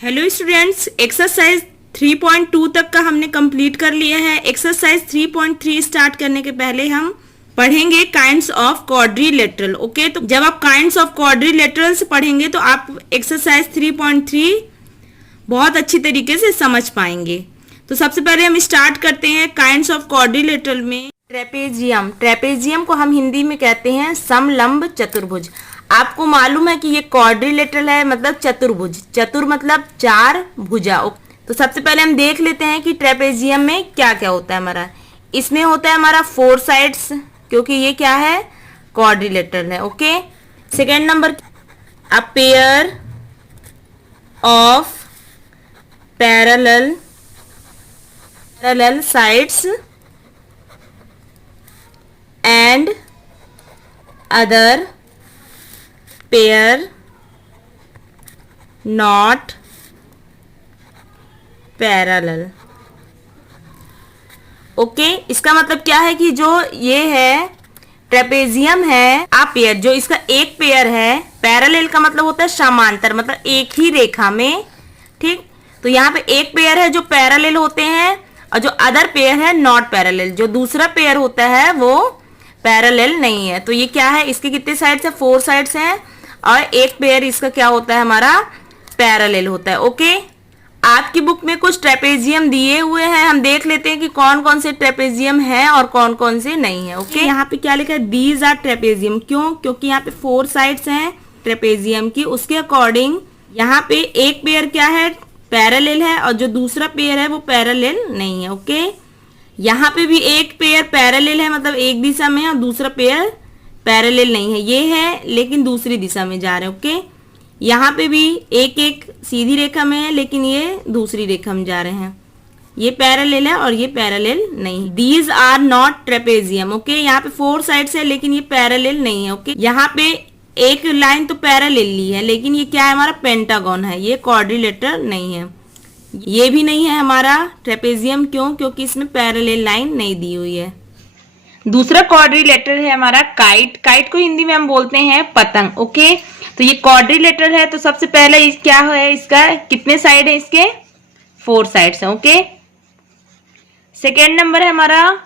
Hello students, exercise 3.2 तक का हमने कंप्लीट कर लिया है। एक्सरसाइज 3.3 स्टार्ट करने के पहले हम पढ़ेंगे काइंड्स ऑफ क्वाड्रिलेटरल। ओके, तो जब आप काइंड्स ऑफ क्वाड्रिलेटरल्स पढ़ेंगे तो आप एक्सरसाइज 3.3 बहुत अच्छी तरीके से समझ पाएंगे। तो सबसे पहले हम स्टार्ट करते हैं काइंड्स ऑफ क्वाड्रिलेटरल में। ट्रेपेजियम, ट्रेपेजियम को हम हिंदी में कहते हैं समलंब चतुर्भुज। आपको मालूम है कि ये क्वाड्रिलेटरल है, मतलब चतुर्भुज। चतुर मतलब चार, भुजा। तो सबसे पहले हम देख लेते हैं कि ट्रेपेजियम में क्या क्या होता है हमारा। इसमें होता है हमारा 4 साइड्स, क्योंकि ये क्या है, क्वाड्रिलेटरल है। Okay, second number, a pair of parallel sides and other pair not parallel. Okay, इसका मतलब क्या है कि जो ये है ट्रेपेजियम है आ पेयर, जो इसका एक पेयर है, पैरेलल का मतलब होता है समांतर, मतलब एक ही रेखा में। ठीक, तो यहाँ पे एक पेयर है जो पैरेलल होते हैं, और जो अदर पेयर है नॉट पैरेलल, जो दूसरा पेयर होता है वो पैरेलल नहीं है। तो ये क्या है, इसके कितने साइड्स है, 4 साइड्स हैं, और एक पेयर इसका क्या होता है हमारा, पैरेलल होता है। ओके, आपकी बुक में कुछ ट्रेपेजियम दिए हुए हैं, हम देख लेते हैं कि कौन कौन से ट्रेपेजियम हैं और कौन कौन से नहीं है। ओके, यहाँ पे क्या लिखा है, दीज आर ट्रेपेजियम। क्यों? क्योंकि यहाँ पे 4 साइड्स हैं ट्रेपेजियम की, उसके अकॉर्डिंग यहाँ पे एक पेयर क्या है, पैरेलल है, और जो दूसरा पेयर है वो पैरेलल नहीं है। ओके, यहाँ पे भी एक पेयर पैरेलल है, मतलब एक दिशा में, और दूसरा पेयर पैरेलल नहीं है। ये है लेकिन दूसरी दिशा में जा रहे हैं। ओके, यहाँ पे भी एक एक सीधी रेखा में है, लेकिन ये दूसरी रेखा में जा रहे हैं। ये पैरेलल है और ये पैरेलल नहीं। These are not trapezium. Okay, यहाँ पे 4 साइड्स है लेकिन ये पैरेलल नहीं है। ओके, यहाँ पे एक लाइन तो पैरेलली है, लेकिन ये क्या है, हमारा पेंटागन है, ये क्वाड्रिलेटरल नहीं है। ये भी नहीं है हमारा ट्रेपेजियम। क्यों? क्योंकि इसमें पैरेलल लाइन नहीं दी हुई है। दूसरा क्वाड्रिलेटरल है हमारा काइट। काइट को हिंदी में हम बोलते हैं पतंग। ओके, तो ये क्वाड्रिलेटरल है, तो सबसे पहले क्या है, इसका कितने साइड है, इसके 4 साइड्स हैं। ओके, सेकेंड नंबर है हमारा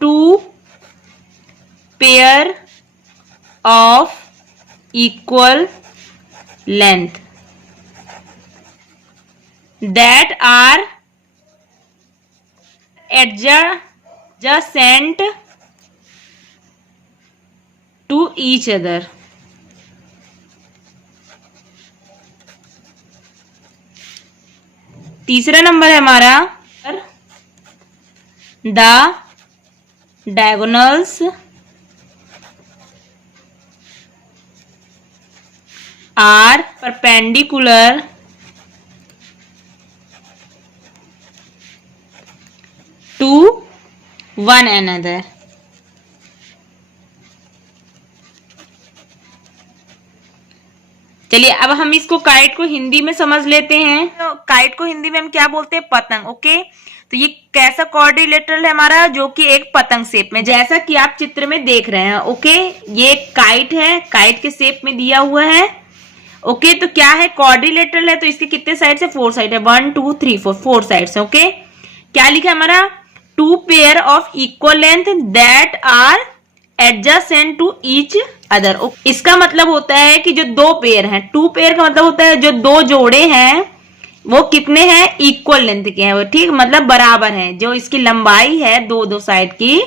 2 pair of equal length that are adjacent to each other। तीसरा नंबर है हमारा the diagonals are perpendicular to one another। चलिए अब हम इसको काइट को हिंदी में समझ लेते हैं। तो काइट को हिंदी में हम क्या बोलते हैं, पतंग। ओके, तो ये कैसा क्वाड्रिलेटरल है हमारा, जो कि एक पतंग शेप में, जैसा कि आप चित्र में देख रहे हैं। ओके, ये काइट है, काइट के शेप में दिया हुआ है। ओके, तो क्या है, क्वाड्रिलेटरल है, तो इसके कितने साइड है, 4 साइड है, 1 2 3 4 साइड्स है। ओके, क्या लिखा है हमारा, 2 pair of equal length that are adjacent to each other. इसका मतलब होता है कि जो 2 पेयर हैं, 2 पेयर का मतलब होता है जो 2 जोड़े हैं वो कितने हैं, इक्वल लेंथ के हैं वो। ठीक, मतलब बराबर हैं, जो इसकी लंबाई है दो साइड की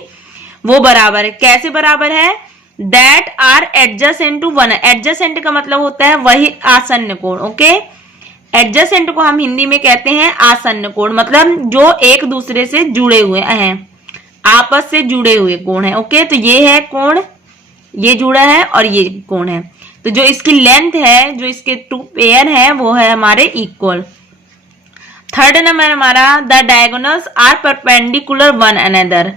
वो बराबर है। कैसे बराबर है, that are adjacent to one. Adjacent का मतलब होता है वही आसन्न कोण। ओके, एडजेसेंट को हम हिंदी में कहते हैं आसन्न कोण, मतलब जो एक दूसरे से जुड़े हुए हैं, आपस से जुड़े हुए कोण है। ओके, तो ये है कोण, ये जुड़ा है और ये कोण है, तो जो इसकी लेंथ है, जो इसके 2 पेयर है वो है हमारे इक्वल। थर्ड नंबर हमारा the diagonals are perpendicular one another.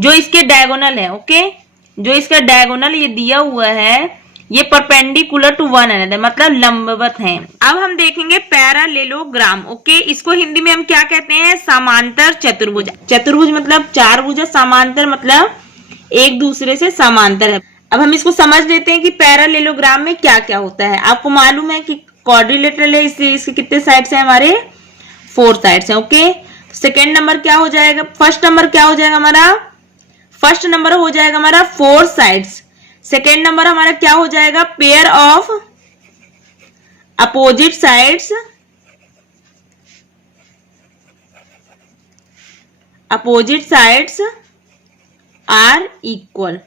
जो इसके डायगोनल है, ओके, जो इसका डायगोनल ये दिया हुआ है ये परपेंडिकुलर टू वन अनदर, मतलब लंबवत हैं। अब हम देखेंगे पैरालेलोग्राम। ओके, इसको हिंदी में हम क्या कहते हैं, समांतर चतुर्भुज। चतुर्भुज मतलब 4 भुजा, समांतर मतलब एक दूसरे से समांतर है। अब हम इसको समझ लेते हैं कि पैरालेलोग्राम में क्या क्या होता है। आपको मालूम है कि क्वाड्रिलेटरल है, इसलिए इसके कितने साइड्स हैं हमारे 4 साइड्स हैं। ओके, सेकेंड नंबर क्या हो जाएगा, फर्स्ट नंबर क्या हो जाएगा हमारा, फर्स्ट नंबर हो जाएगा हमारा 4 साइड्स। सेकेंड नंबर हमारा क्या हो जाएगा, pair of opposite sides, opposite sides are equal.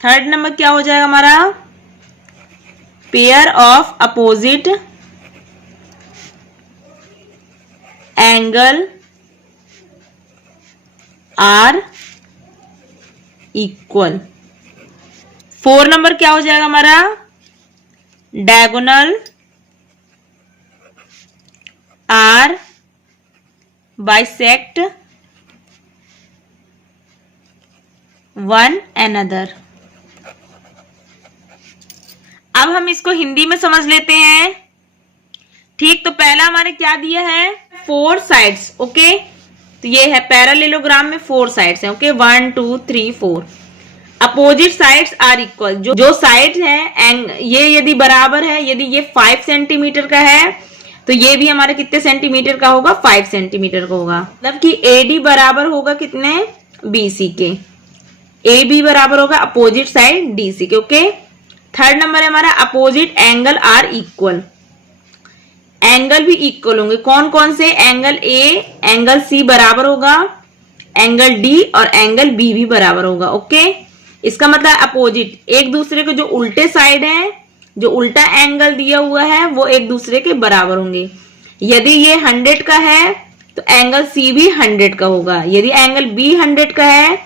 Third number क्या हो जाएगा हमारा, pair of opposite angle are equal. 4 number क्या हो जाएगा हमारा, diagonal are bisect one another. अब हम इसको हिंदी में समझ लेते हैं। ठीक, तो पहला हमारे क्या दिया है, 4 साइड्स। ओके, तो ये है पैरेललोग्राम में 4 साइड्स हैं। Okay, 1 2 3 4। Opposite sides are equal, जो साइड है ये यदि बराबर है, यदि ये 5 सेंटीमीटर का है तो ये भी हमारे कितने सेंटीमीटर का होगा, 5 सेंटीमीटर का होगा। मतलब कि एडी बराबर होगा कितने, बीसी के। ए बी बराबर होगा अपोजिट साइड डीसी के। ओके, थर्ड नंबर है हमारा opposite angle are equal. Angle भी इक्वल होंगे, कौन कौन से, एंगल ए एंगल सी बराबर होगा, एंगल डी और एंगल बी भी बराबर होगा। ओके, इसका मतलब अपोजिट, एक दूसरे के जो उल्टे साइड है, जो उल्टा एंगल दिया हुआ है वो एक दूसरे के बराबर होंगे। यदि ये 100 का है तो एंगल सी भी 100 का होगा, यदि एंगल बी 100 का है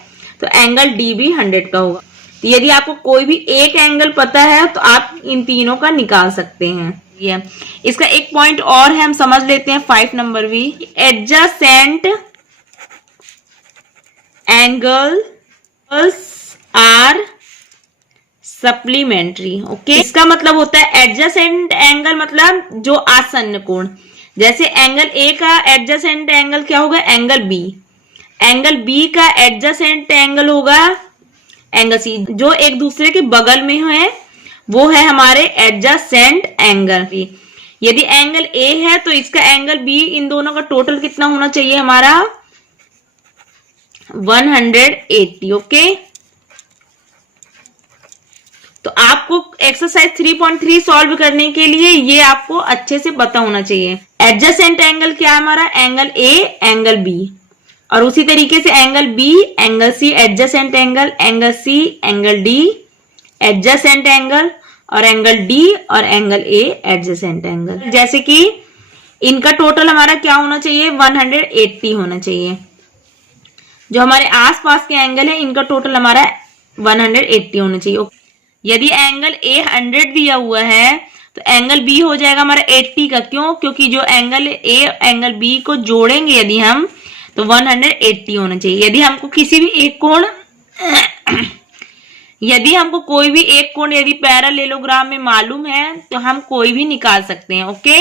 तो एंगल डी भी 100 का होगा। तो यदि आपको कोई भी एक एंगल पता है तो आप इन तीनों का निकाल सकते हैं। ये इसका एक पॉइंट और है, हम समझ लेते हैं 5 नंबर भी, adjacent angles are supplementary. Okay, इसका मतलब होता है एडजेसेंट एंगल मतलब जो आसन्न कोण। जैसे एंगल ए का एडजेसेंट एंगल क्या होगा, एंगल बी। एंगल बी का एडजेसेंट एंगल होगा एंगल सी। जो एक दूसरे के बगल में है वो है हमारे एडजेसेंट एंगल। यदि एंगल ए है तो इसका एंगल बी, इन दोनों का टोटल कितना होना चाहिए हमारा 180। ओके, तो आपको एक्सरसाइज 3.3 सॉल्व करने के लिए ये आपको अच्छे से पता होना चाहिए। एडजेसेंट एंगल क्या है हमारा, एंगल ए एंगल बी, और उसी तरीके से angle B angle C adjacent angle, angle C angle D adjacent angle, और एंगल डी और एंगल ए एडजेसेंट एंगल। जैसे कि इनका टोटल हमारा क्या होना चाहिए, 180 होना चाहिए। जो हमारे आसपास के एंगल है इनका टोटल हमारा 180 होना चाहिए। यदि एंगल ए 100 दिया हुआ है तो एंगल बी हो जाएगा हमारा 80 का। क्यों, क्योंकि जो एंगल ए एंगल बी को जोड़ेंगे यदि हम तो 180 होना चाहिए। यदि हमको किसी भी एक कोण यदि हमको कोई भी एक कोण यदि पैरेललोग्राम में मालूम है तो हम कोई भी निकाल सकते हैं। ओके,